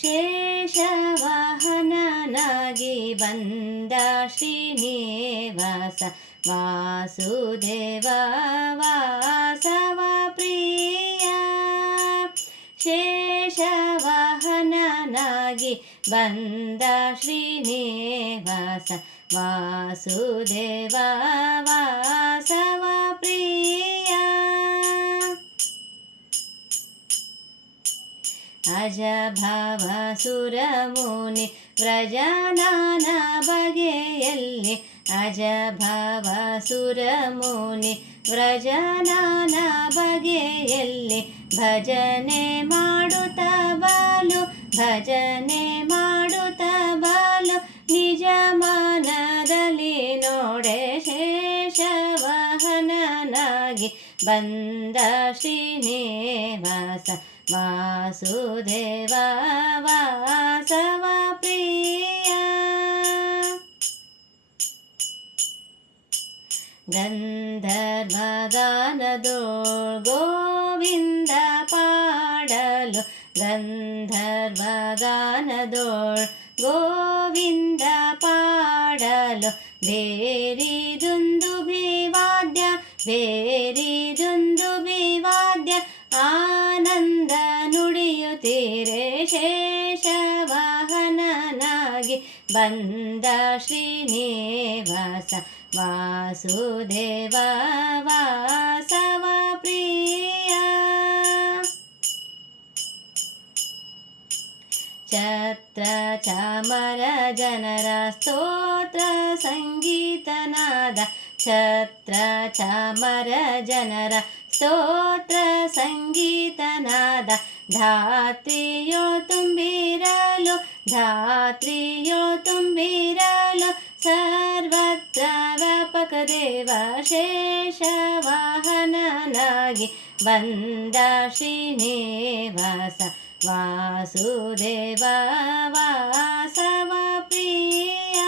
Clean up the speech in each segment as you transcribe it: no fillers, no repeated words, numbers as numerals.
ಶೇಷವಾಹನನಾಗಿ ಬಂದ ಶ್ರೀನಿವಾಸ ವಾಸುದೇವ ವಾಸವ ಪ್ರಿಯ. ಶೇಷವಾಹನನಾಗಿ ಬಂದ ಶ್ರೀನಿವಾಸ ವಾಸುದೇವ ವಾಸವ ಪ್ರಿಯ. ಅಜಭಾವ ಸುರಮುನಿ ವ್ರಜನಾನ ಬಗೆಯಲ್ಲಿ ಅಜಭಾವ ಸುರಮುನಿ ವ್ರಜನಾನ ಬಗೆಯಲ್ಲಿ ಭಜನೆ ಮಾಡುತ್ತ ಬಾಲು ಭಜನೆ ಮಾಡುತ್ತ ಬಾಲು ನಿಜ ಮನದಲ್ಲಿ ನೋಡೆ ಶೇಷವಾಹನನಾಗಿ ಬಂದ ಶ್ರೀನಿವಾಸ ವಾಸುದೇವ ವಾಸವ ಪ್ರಿಯ. ಗಂಧರ್ವಗಾನದೋಳ್ ಗೋವಿಂದ ಪಾಡಲು ಗಂಧರ್ವಗಾನದೋಳ್ ಗೋವಿಂದ ಪಾಡಲು ಬೇರಿದೊಂದು ಬಿವಾದ್ಯ ಬೇರಿದೊಂದು ಬಿವಾದ್ಯ ಆನಂದ ನುಡಿಯುತ್ತೀರೆ ಶೇಷವಾಹನನಾಗಿ ಬಂದ ಶ್ರೀನಿವಾಸ ವಾಸುದೇವ ವಾಸವ ಪ್ರಿಯ. ಛತ್ರ ಚಾಮರ ಜನರ ಸ್ತೋತ್ರ ಸಂಗೀತನಾದ ಛತ್ರ ಚಾಮರ ಜನರ ಸ್ತೋತ್ರ ಸಂಗೀತನಾದ ಧಾತ್ರಿಯೋ ತುಂಬಿರಲು ಧಾತ್ರಿಯೋ ತುಂಬಿರಲು ಸರ್ವತ್ರ ವ್ಯಾಪಕ ದೇವ ಶೇಷವಾಹನನಾಗಿ ಬಂದ ಶ್ರೀನಿವಾಸ ವಾಸುದೇವ ವಾಸವ ಪ್ರಿಯ.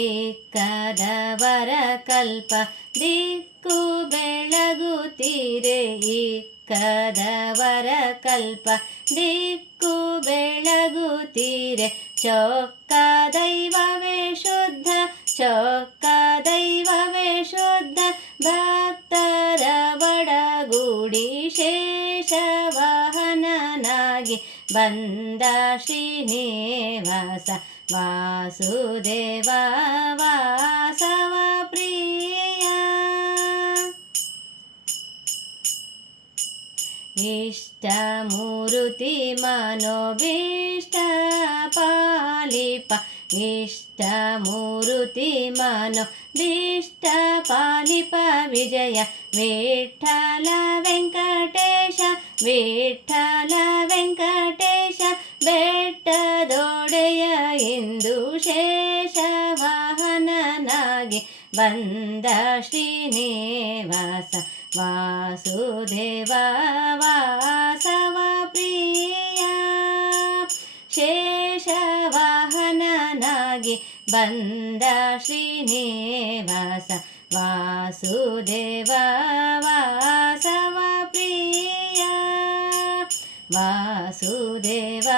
ಇಕ್ಕದವರ ಕಲ್ಪ ದಿಕ್ಕು ಬೆಳಗುತ್ತೀರೆ ಇಕ್ಕದವರ ಕಲ್ಪ ದಿಕ್ಕು ಬೆಳಗುತ್ತೀರೆ. ಚೊಕ್ಕ ದೈವವೇ ಶುದ್ಧ ಚೊಕ್ಕ ದೈವವೇ ಶುದ್ಧ ಭಕ್ತರ ಒಡಗೂಡಿ ಶೇಷವಾಹನನಾಗಿ ಬಂದ ಶ್ರೀನಿವಾಸ ವಾಸುದೇವ ವಾಸವ ಪ್ರಿಯ. ಇಷ್ಟ ಮೂರುತಿ ಮನೋಭೀಷ್ಟ ಪಾಲಿಪ ಇಷ್ಟ ಮೂರುತಿ ಮನೋಭೀಷ್ಟ ಪಾಲಿಪ ವಿಜಯ ವಿಠ್ಠಲ ವೆಂಕಟೇಶ ವಿಠ್ಠಲ ವೆಂಕಟೇಶ ಬೆಟ್ಟದೊಡೆಯ ಇಂದು ಶೇಷವಾಹನನಾಗಿ ಬಂದ ಶ್ರೀನಿವಾಸ ವಾಸುದೇವ ವಾಸವ ಪ್ರಿಯ. ಶೇಷವಾಹನನಾಗಿ ಬಂದ ಶ್ರೀನಿವಾಸ ವಾಸುದೇವ ವಾಸವ ಪ್ರಿಯ ವಾಸುದೇವ